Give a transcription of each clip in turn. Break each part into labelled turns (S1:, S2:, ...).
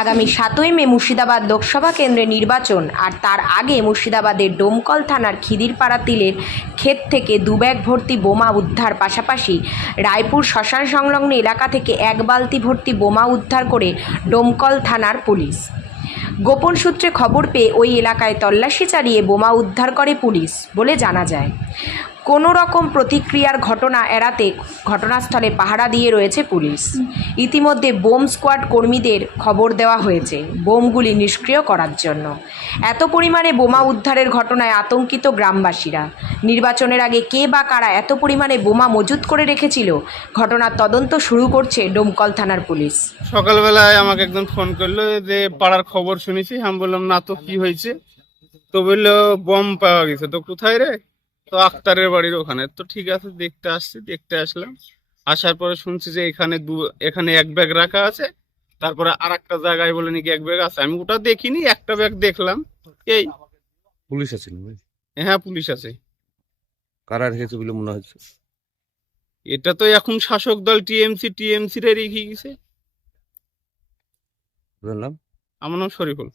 S1: আগামী সাতই মে মুর্শিদাবাদ লোকসভা কেন্দ্রে নির্বাচন, আর তার আগে মুর্শিদাবাদের ডোমকল থানার খিদিরপাড়া তিলের ক্ষেত থেকে দু ব্যাগ ভর্তি বোমা উদ্ধার পাশাপাশি রায়পুর শ্মশান সংলগ্ন এলাকা থেকে এক বালতি ভর্তি বোমা উদ্ধার করে ডোমকল থানার পুলিশ। গোপন সূত্রে খবর পেয়ে ওই এলাকায় তল্লাশি চালিয়ে বোমা উদ্ধার করে পুলিশ বলে জানা যায়। কোনো রকম প্রতিক্রিয়ার ঘটনা এড়াতে ঘটনাস্থলে পাহারা দিয়ে রয়েছে পুলিশ। ইতিমধ্যে বোম স্কোয়াড কর্মীদের খবর দেওয়া হয়েছে। বোমগুলি নিষ্ক্রিয় করার জন্য। এত পরিমাণে বোমা উদ্ধারের ঘটনায় আতঙ্কিত গ্রামবাসীরা। নির্বাচনের আগে কে বা কারা এত পরিমাণে বোমা মজুত করে রেখেছিল, ঘটনার তদন্ত শুরু করছে ডোমকল থানার পুলিশ।
S2: সকালবেলায় আমাকে একদম ফোন করল যে, পাড়ার খবর শুনেছি আমি বললাম, না তো, কি হয়েছে? তো বলল, বম পাওয়া গেছে। তো কোথায় রে? তো আক্তারের বাড়ির ওখানে। তো ঠিক আছে দেখতে আসছি দেখতে আসলাম। আসার পরে শুনছি যে এখানে দু এখানে এক ব্যাগ রাখা আছে। তারপরে আর একটা জায়গায় বলে নাকি এক ব্যাগ আছে। আমি ওটা দেখিনি একটা ব্যাগ দেখলাম। এই।
S3: পুলিশ আছে?
S2: হ্যাঁ পুলিশ আছে।
S3: কারা রেখেছে বলে মনে হচ্ছে?
S2: এটা তো এখন শাসক দল টিএমসি টিএমসি রে রেখে গেছে।
S3: নাম?
S2: আমার নাম শরীফুল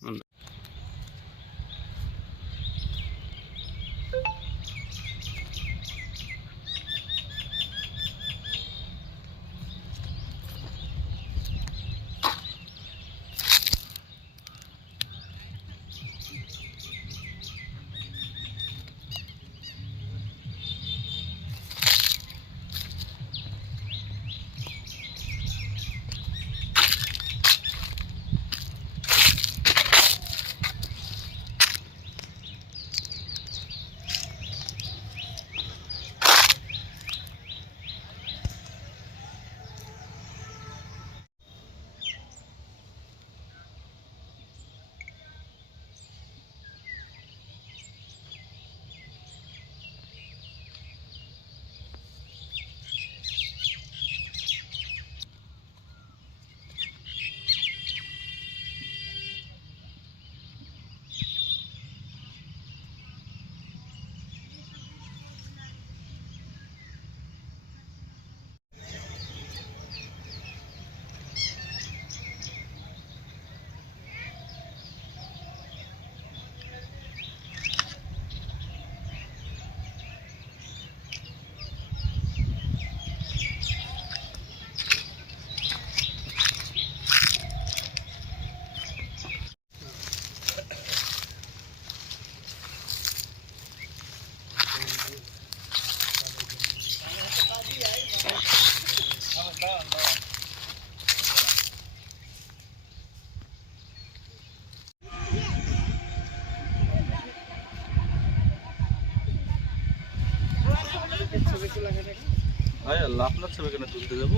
S3: ভাই আল্লাহ আপনার ছবি কেন যাব?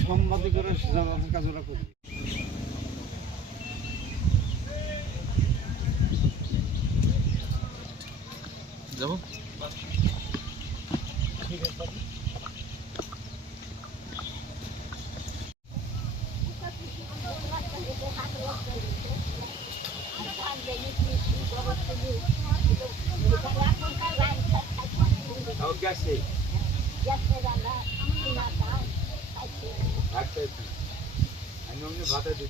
S4: সম্মাদি করে কাজ ওরা করি
S3: যাব ঠিক আছে Thank you. গেছে ভাতা দিচ্ছি